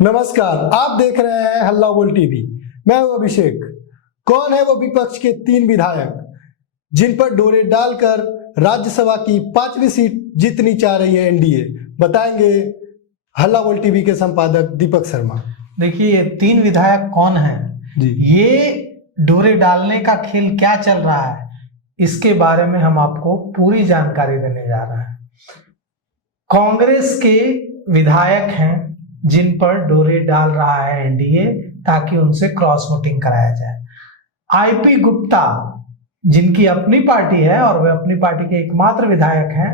नमस्कार, आप देख रहे हैं हल्ला बोल टीवी। मैं हूं अभिषेक। कौन है वो विपक्ष के 3 विधायक जिन पर डोरे डालकर राज्यसभा की 5वीं सीट जीतनी चाह रही है एनडीए? बताएंगे हल्ला बोल टीवी के संपादक दीपक शर्मा। देखिए, ये 3 विधायक कौन हैं जी, ये डोरे डालने का खेल क्या चल रहा है, इसके बारे में हम आपको पूरी जानकारी देने जा रहे हैं। कांग्रेस के विधायक हैं जिन पर डोरे डाल रहा है एनडीए ताकि उनसे क्रॉस वोटिंग कराया जाए। आईपी गुप्ता, जिनकी अपनी पार्टी है और वे अपनी पार्टी के एकमात्र विधायक हैं,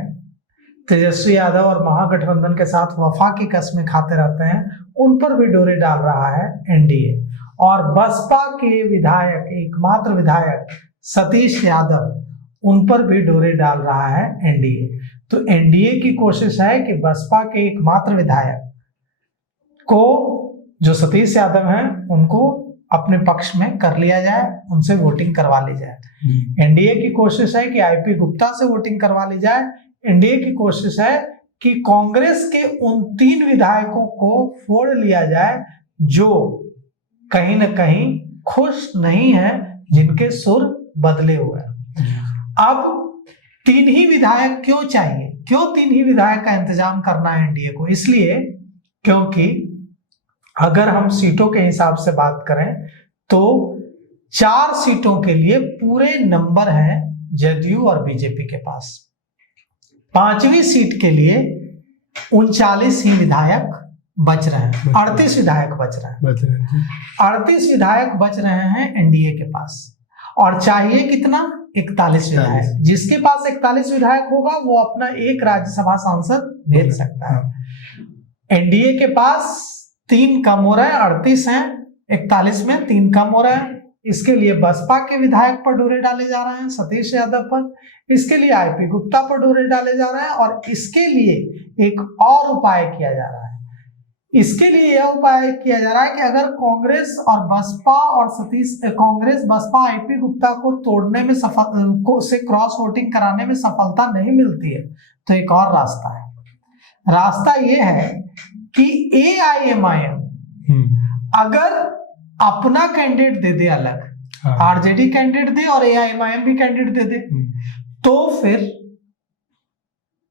तेजस्वी यादव और महागठबंधन के साथ वफा की कस्में खाते रहते हैं, उन पर भी डोरे डाल रहा है एनडीए। और बसपा के विधायक, एकमात्र विधायक सतीश यादव, उन पर भी डोरे डाल रहा है एनडीए। तो एनडीए की कोशिश है कि बसपा के एकमात्र विधायक को, जो सतीश यादव हैं, उनको अपने पक्ष में कर लिया जाए, उनसे वोटिंग करवा ली जाए। एनडीए की कोशिश है कि आईपी गुप्ता से वोटिंग करवा ली जाए। एनडीए की कोशिश है कि कांग्रेस के उन 3 विधायकों को फोड़ लिया जाए जो कहीं ना कहीं खुश नहीं है, जिनके सुर बदले हुए हैं। अब 3 ही विधायक क्यों चाहिए? क्यों 3 ही विधायक का इंतजाम करना है एनडीए को? इसलिए क्योंकि अगर हम सीटों के हिसाब से बात करें तो 4 सीटों के लिए पूरे नंबर हैं जदयू और बीजेपी के पास। 5वीं सीट के लिए 39 ही विधायक बच रहे हैं, 38 विधायक बच रहे हैं। 38 विधायक बच रहे हैं एनडीए के पास, और चाहिए कितना? 41 विधायक। जिसके पास 41 विधायक होगा वो अपना एक राज्यसभा सांसद भेज सकता है। एनडीए के पास 3 कम हो रहा है, 38 हैं, 41 में 3 कम हो रहा है। इसके लिए बसपा के विधायक पर डोरे डाले जा रहे हैं, सतीश यादव पर। इसके लिए आईपी गुप्ता पर डोरे डाले जा रहे हैं, और इसके लिए एक और उपाय किया जा रहा है। इसके लिए यह उपाय किया जा रहा है कि अगर कांग्रेस और बसपा और कांग्रेस बसपा आईपी गुप्ता को तोड़ने में से क्रॉस वोटिंग कराने में सफलता नहीं मिलती है, तो एक और रास्ता है। रास्ता यह है कि एआईएमआईएम अगर अपना कैंडिडेट दे दे, अलग आरजेडी कैंडिडेट दे और एआईएमआईएम भी कैंडिडेट दे दे, तो फिर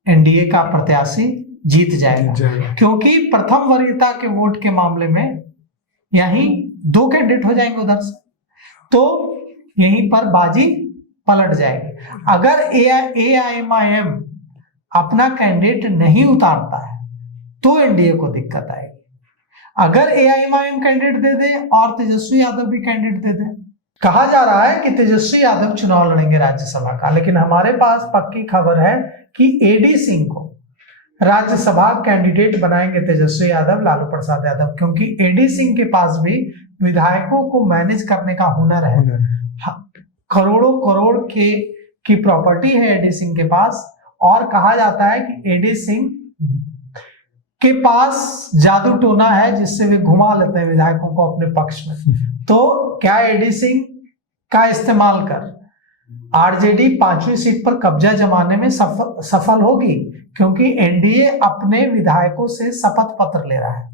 एनडीए का प्रत्याशी जीत जाएगा। क्योंकि प्रथम वरीयता के वोट के मामले में यहीं 2 कैंडिडेट हो जाएंगे उधर से, तो यहीं पर बाजी पलट जाएगी। अगर एआईएमआईएम अपना कैंडिडेट नहीं उतारता है तो एनडीए को दिक्कत आएगी। अगर एआईएमआईएम कैंडिडेट दे दे और तेजस्वी यादव भी कैंडिडेट दे दे, कहा जा रहा है कि तेजस्वी यादव चुनाव लड़ेंगे राज्यसभा का, लेकिन हमारे पास पक्की खबर है कि एडी सिंह को राज्यसभा कैंडिडेट बनाएंगे तेजस्वी यादव, लालू प्रसाद यादव, क्योंकि एडी सिंह के पास भी विधायकों को मैनेज करने का हुनर है। करोड़ों करोड़ की प्रॉपर्टी है एडी सिंह के पास, और कहा जाता है कि एडी सिंह के पास जादू टोना है जिससे वे घुमा लेते हैं विधायकों को अपने पक्ष में। तो क्या एडी सिंह का इस्तेमाल कर आरजेडी 5वीं सीट पर कब्जा जमाने में सफल होगी? क्योंकि एनडीए अपने विधायकों से शपथ पत्र ले रहा है,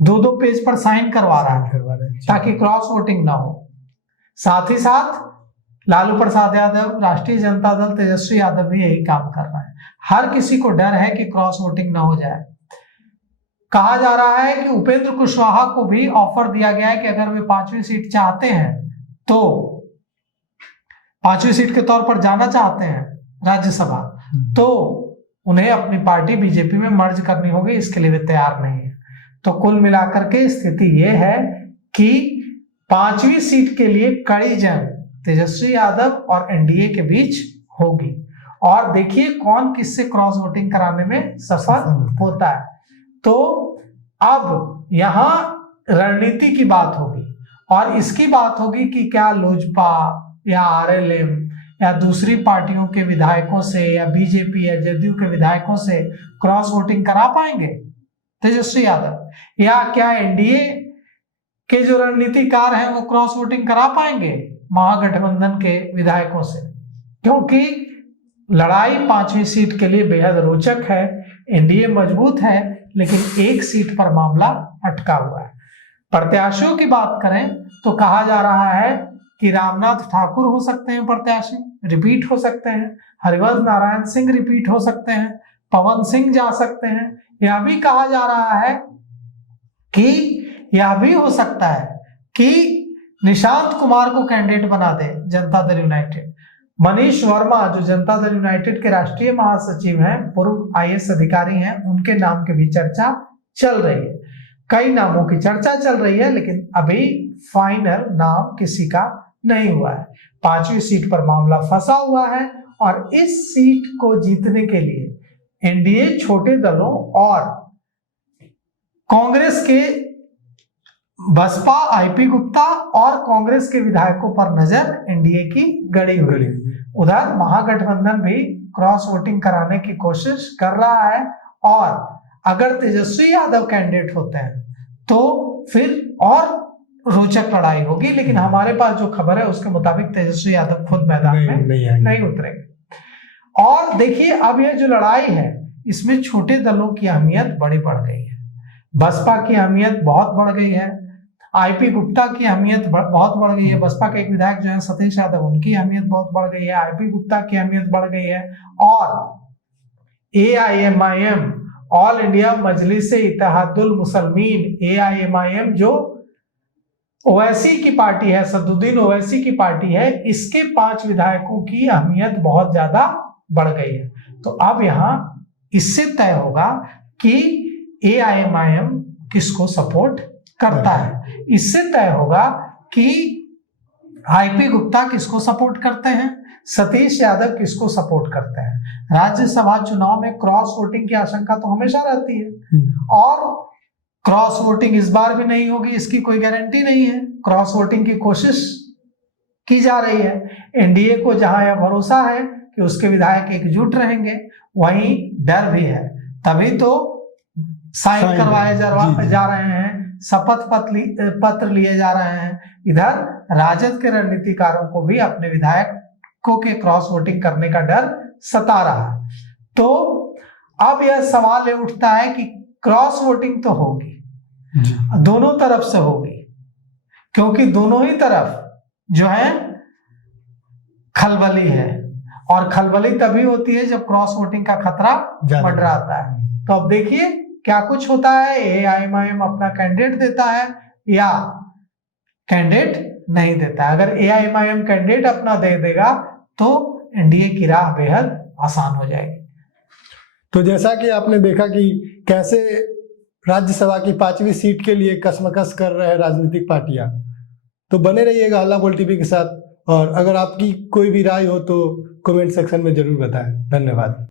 2-2 पेज पर साइन करवा रहा है ताकि क्रॉस वोटिंग ना हो। साथ ही साथ लालू प्रसाद यादव, राष्ट्रीय जनता दल, तेजस्वी यादव भी यही काम कर रहा है। हर किसी को डर है कि क्रॉस वोटिंग ना हो जाए। कहा जा रहा है कि उपेंद्र कुशवाहा को भी ऑफर दिया गया है कि अगर वे 5वीं सीट चाहते हैं, तो 5वीं सीट के तौर पर जाना चाहते हैं राज्यसभा, तो उन्हें अपनी पार्टी बीजेपी में मर्ज करनी होगी। इसके लिए वे तैयार नहीं है। तो कुल मिलाकर के स्थिति यह है कि 5वीं सीट के लिए कड़ी जंग तेजस्वी यादव और एनडीए के बीच होगी, और देखिए कौन किससे क्रॉस वोटिंग कराने में सफल होता है। तो अब यहां रणनीति की बात होगी, और इसकी बात होगी कि क्या लोजपा या आरएलएम या दूसरी पार्टियों के विधायकों से या बीजेपी या जदयू के विधायकों से क्रॉस वोटिंग करा पाएंगे तेजस्वी यादव, या क्या एनडीए के जो रणनीतिकार हैं वो क्रॉस वोटिंग करा पाएंगे महागठबंधन के विधायकों से? क्योंकि लड़ाई 5वीं सीट के लिए बेहद रोचक है। एनडीए मजबूत है, लेकिन एक सीट पर मामला अटका हुआ है। प्रत्याशियों की बात करें तो कहा जा रहा है कि रामनाथ ठाकुर हो सकते हैं प्रत्याशी, रिपीट हो सकते हैं, हरिवंश नारायण सिंह रिपीट हो सकते हैं, पवन सिंह जा सकते हैं। यह भी कहा जा रहा है कि यह भी हो सकता है कि निशांत कुमार को कैंडिडेट बना दे जनता दल यूनाइटेड। मनीष वर्मा जो जनता दल यूनाइटेड के राष्ट्रीय महासचिव हैं, पूर्व आईएएस अधिकारी हैं, उनके नाम की भी चर्चा चल रही है। कई नामों की चर्चा चल रही है, लेकिन अभी फाइनल नाम किसी का नहीं हुआ है। 5वीं सीट पर मामला फंसा हुआ है और इस सीट को जीतने के लिए एनडीए छोटे दलों और कांग्रेस के बसपा आईपी गुप्ता और कांग्रेस के विधायकों पर नजर एनडीए की गड़ी हुई। उधर महागठबंधन भी क्रॉस वोटिंग कराने की कोशिश कर रहा है और अगर तेजस्वी यादव कैंडिडेट होते हैं तो फिर और रोचक लड़ाई होगी, लेकिन हमारे पास जो खबर है उसके मुताबिक तेजस्वी यादव खुद मैदान में नहीं उतरेंगे। और देखिए अब यह जो लड़ाई है इसमें छोटे दलों की अहमियत बड़ी बढ़ गई है। बसपा की अहमियत बहुत बढ़ गई है, आईपी गुप्ता की अहमियत बहुत बढ़ गई है। बसपा के एक विधायक जो है सतीश यादव, उनकी अहमियत बहुत बढ़ गई है, आईपी गुप्ता की अहमियत बढ़ गई है। और AIMIM all India Majlis-e Ittehadul Muslimeen, AIMIM जो ओवैसी की पार्टी है, सदुद्दीन ओवैसी की पार्टी है, इसके 5 विधायकों की अहमियत बहुत ज्यादा बढ़ गई है। तो अब यहाँ इससे तय होगा कि एआईएमआईएम किसको सपोर्ट करता है, इससे तय होगा कि आईपी गुप्ता किसको सपोर्ट करते हैं, सतीश यादव किसको सपोर्ट करते हैं। राज्यसभा चुनाव में क्रॉस वोटिंग की आशंका तो हमेशा रहती है और क्रॉस वोटिंग इस बार भी नहीं होगी, इसकी कोई गारंटी नहीं है। क्रॉस वोटिंग की कोशिश की जा रही है। एनडीए को जहां यह भरोसा है कि उसके विधायक एकजुट रहेंगे, वहीं डर भी है, तभी तो साइन करवाए जा रहे हैं, शपथ पत्र लिए जा रहे हैं। इधर राजद के रणनीतिकारों को भी अपने विधायकों के क्रॉस वोटिंग करने का डर सता रहा है। तो अब यह सवाल उठता है कि क्रॉस वोटिंग तो होगी, दोनों तरफ से होगी, क्योंकि दोनों ही तरफ जो है खलबली है और खलबली तभी होती है जब क्रॉस वोटिंग का खतरा मंडराता है। तो अब देखिए क्या कुछ होता है, एआईएमआईएम अपना कैंडिडेट देता है या कैंडिडेट नहीं देता है। अगर एआईएमआईएम कैंडिडेट अपना दे देगा तो एनडीए की राह बेहद आसान हो जाएगी। तो जैसा कि आपने देखा कि कैसे राज्यसभा की 5वीं सीट के लिए कसमकस कर रहे हैं राजनीतिक पार्टियां, तो बने रहिएगा हल्ला बोल टीवी के साथ। और अगर आपकी कोई भी राय हो तो कमेंट सेक्शन में जरूर बताएं। धन्यवाद।